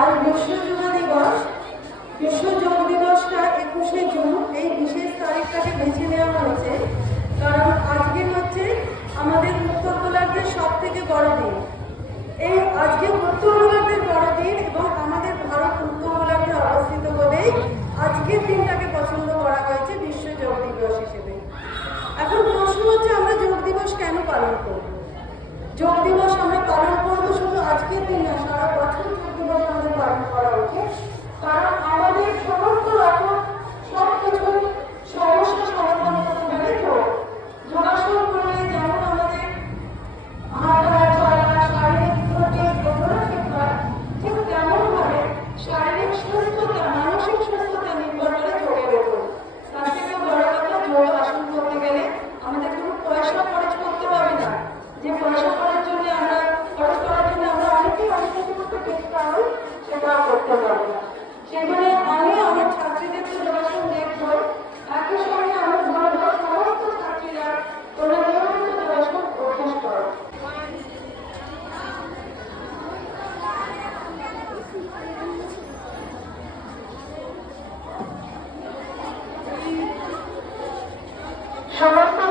আর বিশ্ব যুব দিবস বিশ্ব যোগ দিবসটা একুশে জুন, এই বিশেষ তারিখটাকে বেছে নেওয়া হয়েছে। কারণ আজকে হচ্ছে আমাদের উত্তর গোলার্ধের সব থেকে বড় দিন। এই আজকে উত্তর গোলার্ধের বড় দিন এবং আমাদের ভারত উত্তর গোলার্ধে অবস্থিত বলেই আজকের দিনটাকে পছন্দ করা হয়েছে বিশ্ব যোগ দিবস হিসেবে। এখন প্রশ্ন হচ্ছে আমরা যোগ দিবস কেন পালন করব? যোগ দিবস আমরা পালন সমস্ত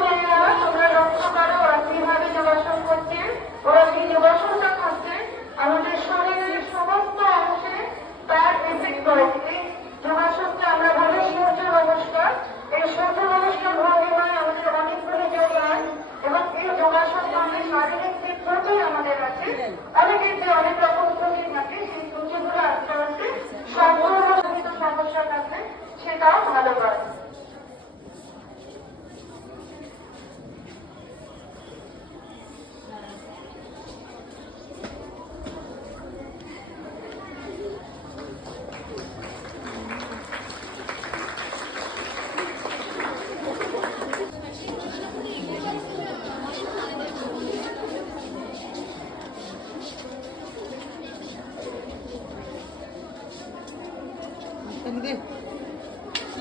Hastanı de.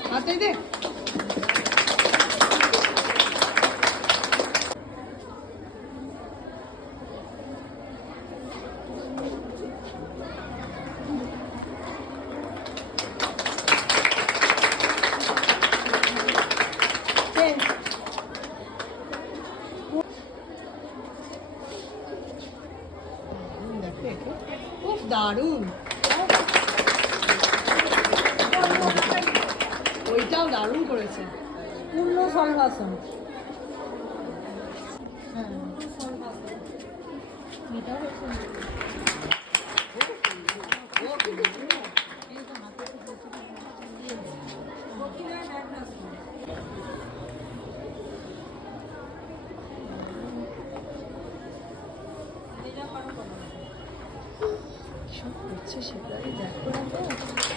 Hastanı de. খুব দারুণ করেছে। পূর্ণ সর্বাসন হ্যাঁ। এটাও সব করছে সেটাই দেখো না তো।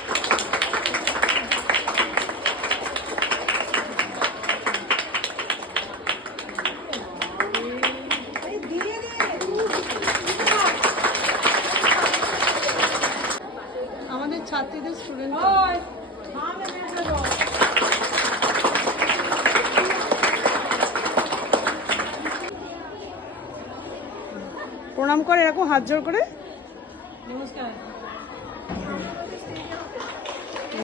ছাত্রীদের স্টুডেন্ট প্রণাম করে এরকম হাত জোর করে। নমস্কার।